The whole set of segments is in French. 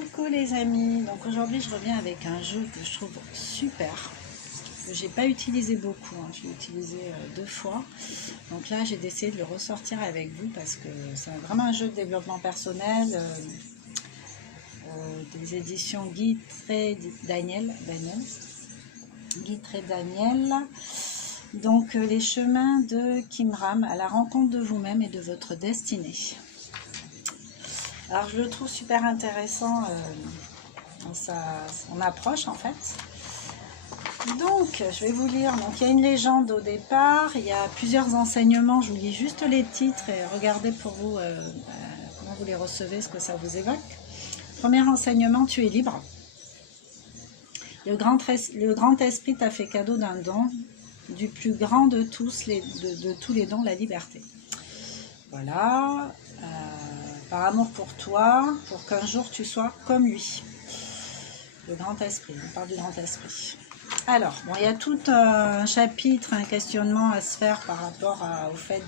Coucou les amis, donc aujourd'hui je reviens avec un jeu que je trouve super, que j'ai pas utilisé beaucoup, hein. Je l'ai utilisé 2 fois, donc là j'ai décidé de le ressortir avec vous parce que c'est vraiment un jeu de développement personnel, des éditions Guy Tré Daniel, donc les chemins de Kim Ram à la rencontre de vous-même et de votre destinée. Alors je le trouve super intéressant dans son approche en fait. Donc je vais vous lire, donc il y a une légende au départ, il y a plusieurs enseignements, je vous lis juste les titres et regardez pour vous comment vous les recevez, ce que ça vous évoque. Premier enseignement, tu es libre. Le grand esprit t'a fait cadeau d'un don, du plus grand de tous les dons, la liberté. Voilà. Par amour pour toi, pour qu'un jour tu sois comme lui. Le grand esprit, on parle du grand esprit. Alors, bon, il y a tout un chapitre, un questionnement à se faire par rapport au fait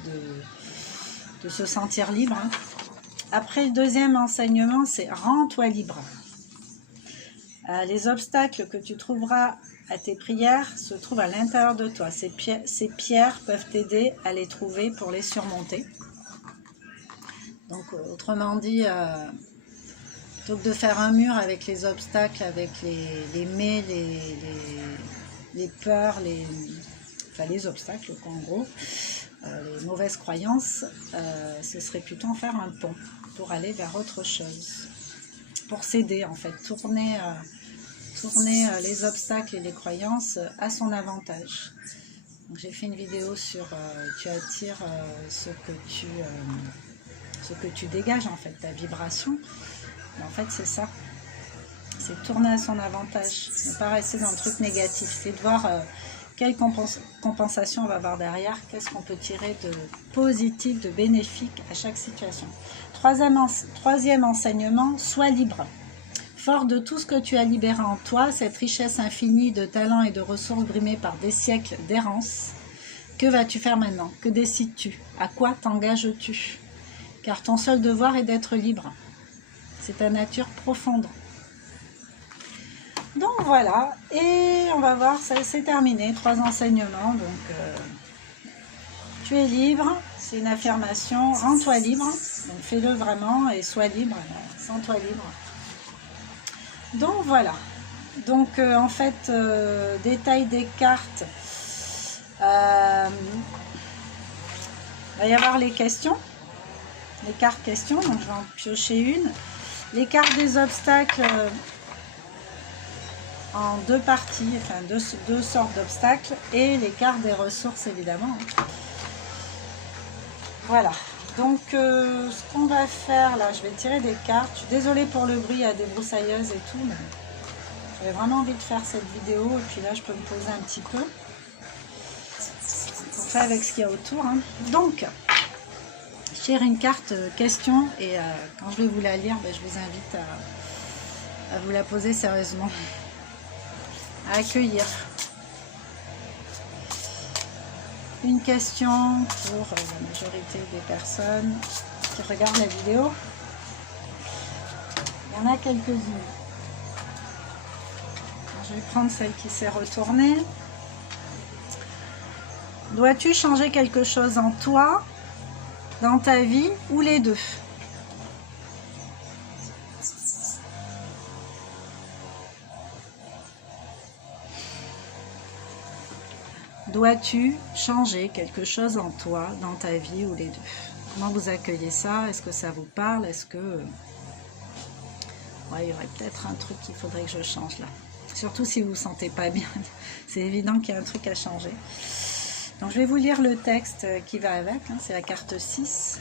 de se sentir libre. Après, le deuxième enseignement, c'est rends-toi libre. Les obstacles que tu trouveras à tes prières se trouvent à l'intérieur de toi. Ces pierres peuvent t'aider à les trouver pour les surmonter. Donc, autrement dit, plutôt que de faire un mur avec les obstacles, avec les mais, les peurs, les obstacles, en gros, les mauvaises croyances, ce serait plutôt en faire un pont pour aller vers autre chose, pour s'aider en fait, tourner les obstacles et les croyances à son avantage. J'ai fait une vidéo sur tu attires ce que tu dégages en fait, ta vibration. Mais en fait c'est ça, c'est tourner à son avantage, ne pas rester dans le truc négatif, c'est de voir quelle compensation on va avoir derrière, qu'est-ce qu'on peut tirer de positif, de bénéfique à chaque situation. Troisième enseignement, sois libre. Fort de tout ce que tu as libéré en toi, cette richesse infinie de talents et de ressources brimées par des siècles d'errance, que vas-tu faire maintenant? Que décides-tu? À quoi t'engages-tu? Car ton seul devoir est d'être libre. C'est ta nature profonde. Donc voilà, et on va voir, c'est terminé, 3 enseignements. Donc tu es libre, c'est une affirmation, rends-toi libre, donc fais-le vraiment et sois libre, sens-toi libre. Donc voilà, donc en fait, détail des cartes, il va y avoir les questions, les cartes questions, donc je vais en piocher une. Les cartes des obstacles en 2 parties, enfin deux sortes d'obstacles, et les cartes des ressources évidemment. Voilà, donc ce qu'on va faire là, je vais tirer des cartes. Je suis désolée pour le bruit, il y a des broussailleuses et tout, mais j'avais vraiment envie de faire cette vidéo, et puis là je peux me poser un petit peu. On fait avec ce qu'il y a autour. Hein. Donc, je tire une carte question, et quand je vais vous la lire, je vous invite à vous la poser sérieusement, à accueillir. Une question pour la majorité des personnes qui regardent la vidéo. Il y en a quelques-unes. Je vais prendre celle qui s'est retournée. Dois-tu changer quelque chose en toi, dans ta vie, ou les deux? Dois-tu changer quelque chose en toi, dans ta vie, ou les deux? Comment vous accueillez ça? Est-ce que ça vous parle? Est-ce que... ouais, il y aurait peut-être un truc qu'il faudrait que je change là. Surtout si vous ne vous sentez pas bien. C'est évident qu'il y a un truc à changer. Donc je vais vous lire le texte qui va avec. Hein, c'est la carte 6.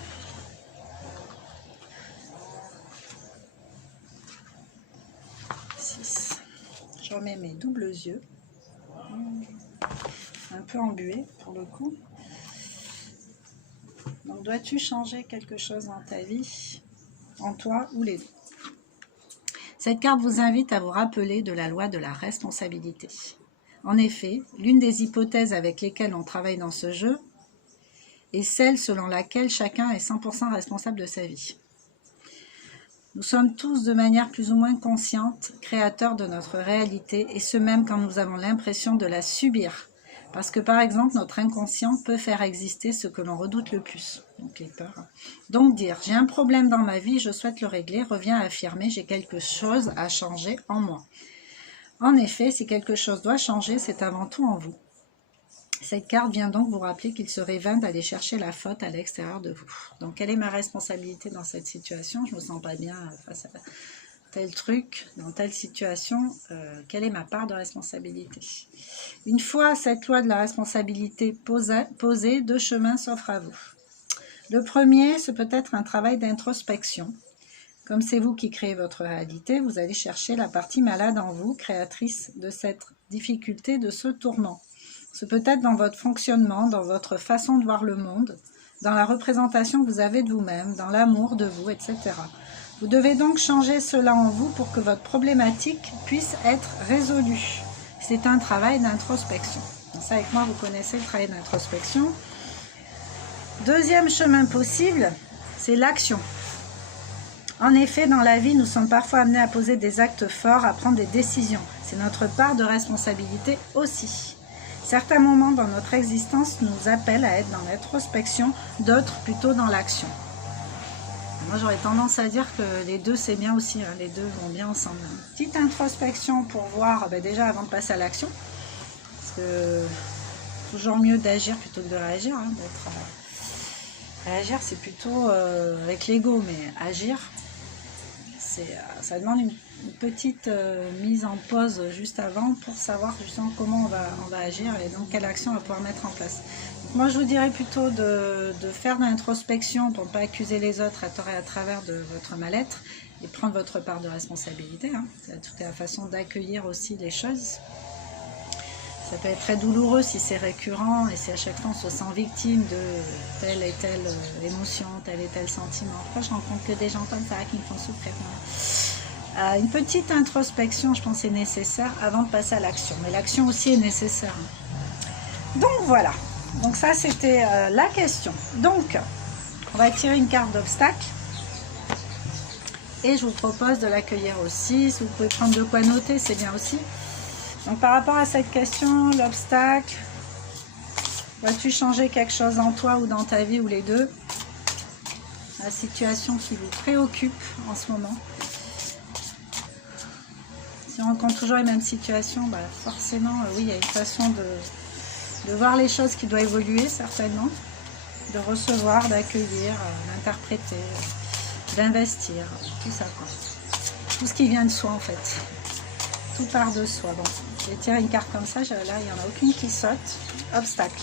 Je remets mes doubles yeux. Un peu embué pour le coup. Donc dois-tu changer quelque chose dans ta vie, en toi ou les deux? Cette carte vous invite à vous rappeler de la loi de la responsabilité. En effet, l'une des hypothèses avec lesquelles on travaille dans ce jeu est celle selon laquelle chacun est 100% responsable de sa vie. Nous sommes tous de manière plus ou moins consciente créateurs de notre réalité, et ce même quand nous avons l'impression de la subir. Parce que par exemple, notre inconscient peut faire exister ce que l'on redoute le plus, donc les peurs. Donc dire « j'ai un problème dans ma vie, je souhaite le régler » revient à affirmer « j'ai quelque chose à changer en moi ». En effet, si quelque chose doit changer, c'est avant tout en vous. Cette carte vient donc vous rappeler qu'il serait vain d'aller chercher la faute à l'extérieur de vous. Donc quelle est ma responsabilité dans cette situation? Je ne me sens pas bien face à tel truc, dans telle situation, quelle est ma part de responsabilité? Une fois cette loi de la responsabilité posée, deux chemins s'offrent à vous. Le premier, c'est peut-être un travail d'introspection. Comme c'est vous qui créez votre réalité, vous allez chercher la partie malade en vous, créatrice de cette difficulté, de ce tourment. C'est peut-être dans votre fonctionnement, dans votre façon de voir le monde, dans la représentation que vous avez de vous-même, dans l'amour de vous, etc. Vous devez donc changer cela en vous pour que votre problématique puisse être résolue. C'est un travail d'introspection. Ça, avec moi, vous connaissez le travail d'introspection. Deuxième chemin possible, c'est l'action. En effet, dans la vie, nous sommes parfois amenés à poser des actes forts, à prendre des décisions. C'est notre part de responsabilité aussi. Certains moments dans notre existence nous appellent à être dans l'introspection, d'autres plutôt dans l'action. Moi, j'aurais tendance à dire que les deux, c'est bien aussi, hein, les deux vont bien ensemble. Petite introspection pour voir, déjà avant de passer à l'action, parce que toujours mieux d'agir plutôt que de réagir. Hein, réagir, c'est plutôt avec l'ego, mais agir, ça demande une petite mise en pause juste avant pour savoir justement comment on va agir et donc quelle action on va pouvoir mettre en place. Donc moi je vous dirais plutôt de faire de l'introspection pour ne pas accuser les autres à tort et à travers de votre mal-être et prendre votre part de responsabilité. Hein. Tout est la façon d'accueillir aussi les choses. Ça peut être très douloureux si c'est récurrent et si à chaque fois on se sent victime de telle et telle émotion, tel et tel sentiment. Après, je rencontre que des gens comme ça qui me font souffrir. Une petite introspection, je pense, est nécessaire avant de passer à l'action. Mais l'action aussi est nécessaire. Donc voilà. Donc ça, c'était la question. Donc, on va tirer une carte d'obstacle. Et je vous propose de l'accueillir aussi. Si vous pouvez prendre de quoi noter, c'est bien aussi. Donc par rapport à cette question, l'obstacle, vas-tu changer quelque chose en toi ou dans ta vie ou les deux? La situation qui vous préoccupe en ce moment. Si on rencontre toujours les mêmes situations, forcément, oui, il y a une façon de voir les choses qui doit évoluer certainement, de recevoir, d'accueillir, d'interpréter, d'investir, tout ça quoi. Tout ce qui vient de soi en fait. Tout part de soi. Bon, je vais tirer une carte comme ça, là il n'y en a aucune qui saute. Obstacle.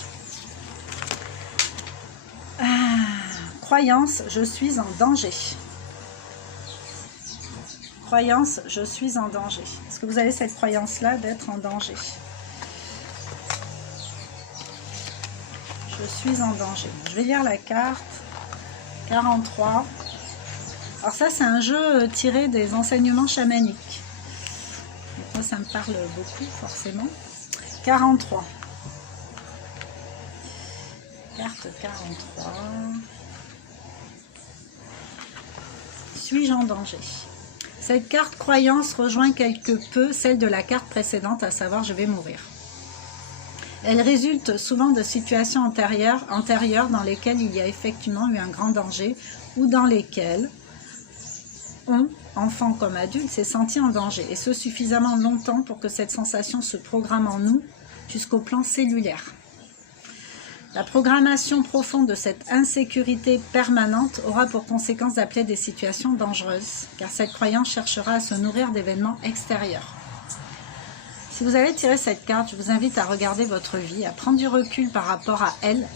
Croyance, je suis en danger. Croyance, je suis en danger. Est-ce que vous avez cette croyance-là d'être en danger? Je suis en danger. Je vais lire la carte. 43. Alors ça, c'est un jeu tiré des enseignements chamaniques. Moi, ça me parle beaucoup, forcément. 43. Carte 43. Suis-je en danger? Cette carte croyance rejoint quelque peu celle de la carte précédente, à savoir je vais mourir. Elle résulte souvent de situations antérieures dans lesquelles il y a effectivement eu un grand danger ou dans lesquelles on, enfant comme adulte, s'est senti en danger, et ce suffisamment longtemps pour que cette sensation se programme en nous jusqu'au plan cellulaire. La programmation profonde de cette insécurité permanente aura pour conséquence d'appeler des situations dangereuses, car cette croyance cherchera à se nourrir d'événements extérieurs. Si vous avez tiré cette carte, je vous invite à regarder votre vie, à prendre du recul par rapport à elle,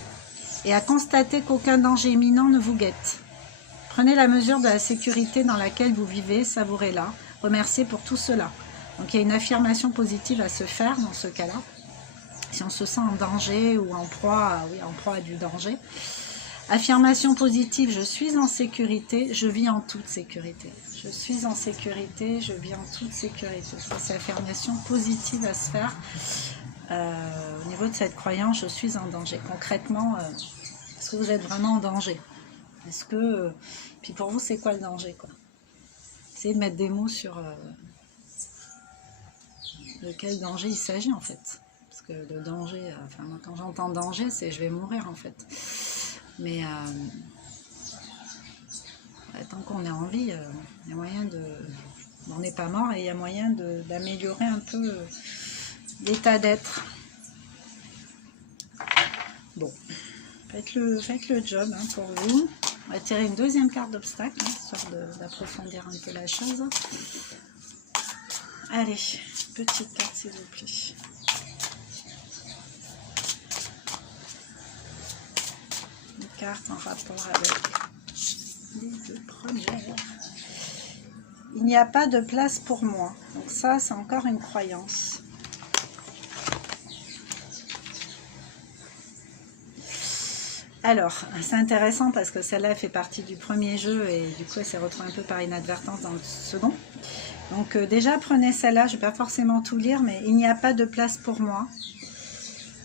et à constater qu'aucun danger imminent ne vous guette. Prenez la mesure de la sécurité dans laquelle vous vivez, savourez-la, remerciez pour tout cela. Donc il y a une affirmation positive à se faire dans ce cas-là. Si on se sent en danger ou en proie à du danger. Affirmation positive, je suis en sécurité, je vis en toute sécurité. Je suis en sécurité, je vis en toute sécurité. Ça, c'est affirmation positive à se faire. Au niveau de cette croyance, je suis en danger. Concrètement, est-ce que vous êtes vraiment en danger? Est-ce que... puis pour vous, c'est quoi le danger, quoi? essayer de mettre des mots sur de quel danger il s'agit en fait. Parce que le danger, enfin moi quand j'entends danger, c'est je vais mourir en fait. Mais tant qu'on est en vie, il y a moyen de... On n'est pas mort et il y a moyen d'améliorer un peu l'état d'être. Bon, faites le job hein, pour vous. On va tirer une deuxième carte d'obstacle, hein, histoire d'approfondir un peu la chose. Allez, petite carte s'il vous plaît. Une carte en rapport avec les deux premières. Il n'y a pas de place pour moi. Donc ça, c'est encore une croyance. Alors, c'est intéressant parce que celle-là fait partie du premier jeu et du coup, elle s'est retrouvée un peu par inadvertance dans le second. Donc déjà, prenez celle-là. Je ne vais pas forcément tout lire, mais il n'y a pas de place pour moi.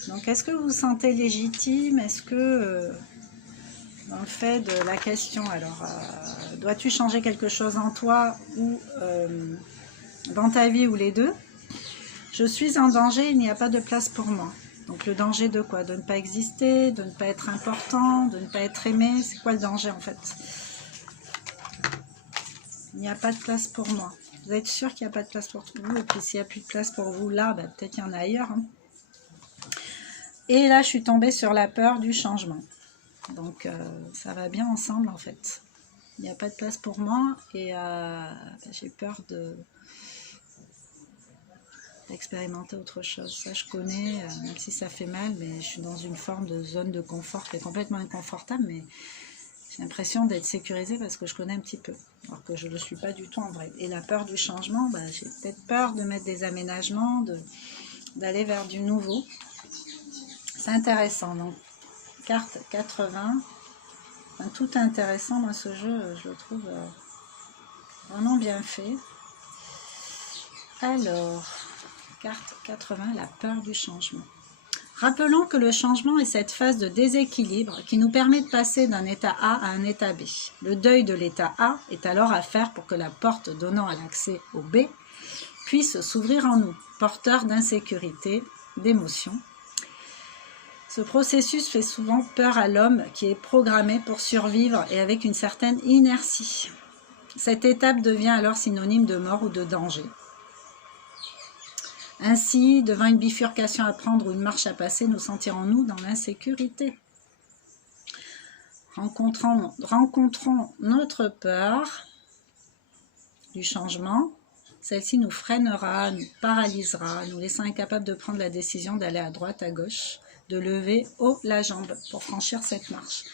Donc, est-ce que vous vous sentez légitime? Est-ce que... dans le fait de la question, alors, dois-tu changer quelque chose en toi ou dans ta vie ou les deux? Je suis en danger, il n'y a pas de place pour moi. Donc le danger de quoi? De ne pas exister, de ne pas être important, de ne pas être aimé. C'est quoi le danger en fait? Il n'y a pas de place pour moi. Vous êtes sûr qu'il n'y a pas de place pour vous? Et puis s'il n'y a plus de place pour vous là, bah, peut-être qu'il y en a ailleurs. Hein. Et là, je suis tombée sur la peur du changement. Donc ça va bien ensemble en fait. Il n'y a pas de place pour moi et j'ai peur d'expérimenter autre chose. Ça je connais, même si ça fait mal, mais je suis dans une forme de zone de confort qui est complètement inconfortable, mais j'ai l'impression d'être sécurisée parce que je connais un petit peu, alors que je ne le suis pas du tout en vrai. Et la peur du changement, bah, j'ai peut-être peur de mettre des aménagements, d'aller vers du nouveau. C'est intéressant, donc carte 80, enfin, tout est intéressant dans ce jeu, je le trouve vraiment bien fait. Alors, carte 80, la peur du changement. Rappelons que le changement est cette phase de déséquilibre qui nous permet de passer d'un état A à un état B. Le deuil de l'état A est alors à faire pour que la porte donnant à l'accès au B puisse s'ouvrir en nous, porteur d'insécurité, d'émotions. Ce processus fait souvent peur à l'homme qui est programmé pour survivre et avec une certaine inertie. Cette étape devient alors synonyme de mort ou de danger. Ainsi, devant une bifurcation à prendre ou une marche à passer, nous sentirons-nous dans l'insécurité. Rencontrons notre peur du changement. Celle-ci nous freinera, nous paralysera, nous laissant incapables de prendre la décision d'aller à droite, à gauche, de lever haut la jambe pour franchir cette marche.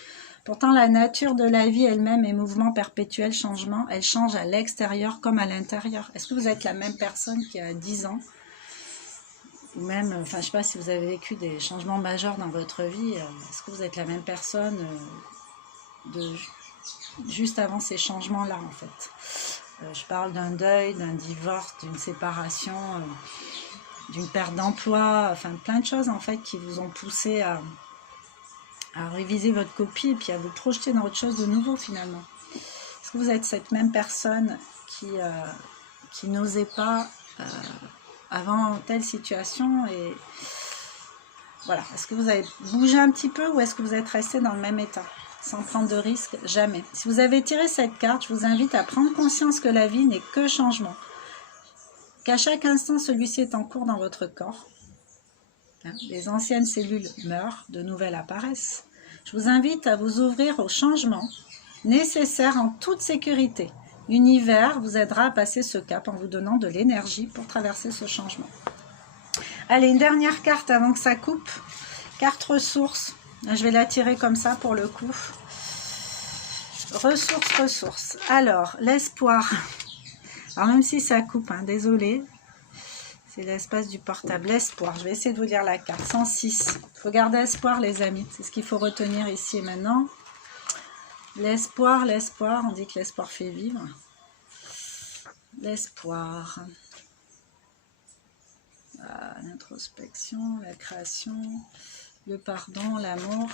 Pourtant, la nature de la vie elle-même est mouvement perpétuel, changement. Elle change à l'extérieur comme à l'intérieur. Est-ce que vous êtes la même personne qu'il y a 10 ans? Ou même, enfin, je ne sais pas si vous avez vécu des changements majeurs dans votre vie. Est-ce que vous êtes la même personne juste avant ces changements-là, en fait? Je parle d'un deuil, d'un divorce, d'une séparation, d'une perte d'emploi, enfin plein de choses en fait qui vous ont poussé à réviser votre copie et puis à vous projeter dans autre chose de nouveau finalement. Est-ce que vous êtes cette même personne qui n'osait pas avant telle situation et voilà. Est-ce que vous avez bougé un petit peu ou est-ce que vous êtes resté dans le même état? Sans prendre de risques, jamais. Si vous avez tiré cette carte, je vous invite à prendre conscience que la vie n'est que changement. Qu'à chaque instant, celui-ci est en cours dans votre corps. Les anciennes cellules meurent, de nouvelles apparaissent. Je vous invite à vous ouvrir au changement nécessaire en toute sécurité. L'univers vous aidera à passer ce cap en vous donnant de l'énergie pour traverser ce changement. Allez, une dernière carte avant que ça coupe. Carte ressources. Je vais la tirer comme ça pour le coup. Ressources. Alors, l'espoir. Alors, même si ça coupe, hein, désolé. C'est l'espace du portable. L'espoir. Je vais essayer de vous lire la carte. 106. Il faut garder espoir, les amis. C'est ce qu'il faut retenir ici et maintenant. L'espoir. On dit que l'espoir fait vivre. L'espoir. L'introspection, la création, le pardon, l'amour,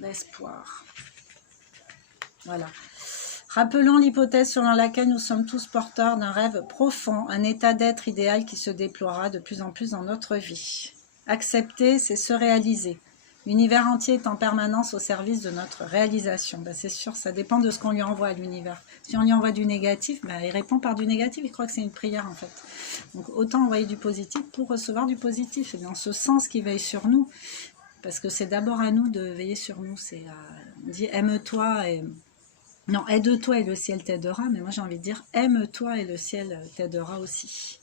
l'espoir. Voilà. Rappelons l'hypothèse selon laquelle nous sommes tous porteurs d'un rêve profond, un état d'être idéal qui se déploiera de plus en plus dans notre vie. Accepter, c'est se réaliser. L'univers entier est en permanence au service de notre réalisation. Ben c'est sûr, ça dépend de ce qu'on lui envoie à l'univers. Si on lui envoie du négatif, ben il répond par du négatif, il croit que c'est une prière en fait. Donc autant envoyer du positif pour recevoir du positif. Et dans ce sens qui veille sur nous, parce que c'est d'abord à nous de veiller sur nous. C'est on dit aime-toi et... Non, aide-toi et le ciel t'aidera, mais moi j'ai envie de dire aime-toi et le ciel t'aidera aussi.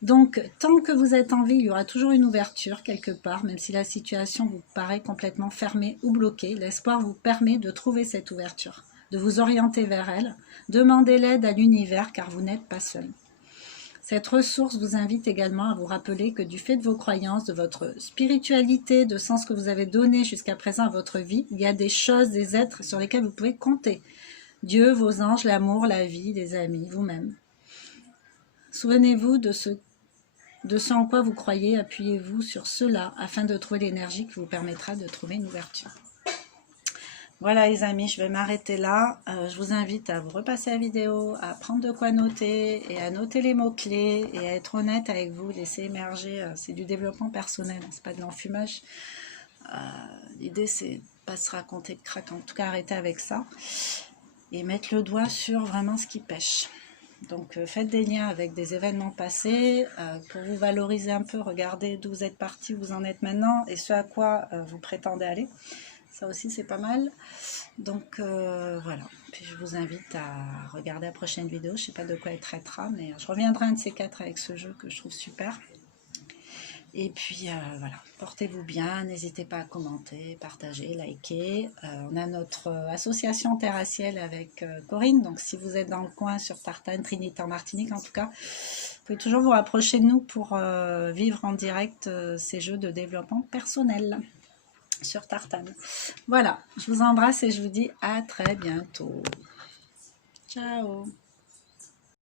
Donc, tant que vous êtes en vie, il y aura toujours une ouverture quelque part, même si la situation vous paraît complètement fermée ou bloquée. L'espoir vous permet de trouver cette ouverture, de vous orienter vers elle. Demandez l'aide à l'univers car vous n'êtes pas seul. Cette ressource vous invite également à vous rappeler que du fait de vos croyances, de votre spiritualité, de sens que vous avez donné jusqu'à présent à votre vie, il y a des choses, des êtres sur lesquels vous pouvez compter. Dieu, vos anges, l'amour, la vie, les amis, vous-même. Souvenez-vous de ce en quoi vous croyez, appuyez-vous sur cela afin de trouver l'énergie qui vous permettra de trouver une ouverture. Voilà les amis, je vais m'arrêter là. Je vous invite à vous repasser la vidéo, à prendre de quoi noter et à noter les mots-clés et à être honnête avec vous, laisser émerger. C'est du développement personnel, c'est pas de l'enfumage. L'idée c'est pas se raconter de crack, en tout cas arrêter avec ça et mettre le doigt sur vraiment ce qui pêche. Donc faites des liens avec des événements passés pour vous valoriser un peu, regardez d'où vous êtes parti, où vous en êtes maintenant et ce à quoi vous prétendez aller. Ça aussi c'est pas mal. Donc voilà, puis je vous invite à regarder la prochaine vidéo, je sais pas de quoi elle traitera, mais je reviendrai un de ces quatre avec ce jeu que je trouve super. Et puis voilà, portez-vous bien, n'hésitez pas à commenter, partager, liker. On a notre association Terre à Ciel avec Corinne, donc si vous êtes dans le coin sur Tartane, Trinité en Martinique en tout cas, vous pouvez toujours vous rapprocher de nous pour vivre en direct ces jeux de développement personnel sur Tartane. Voilà, je vous embrasse et je vous dis à très bientôt. Ciao.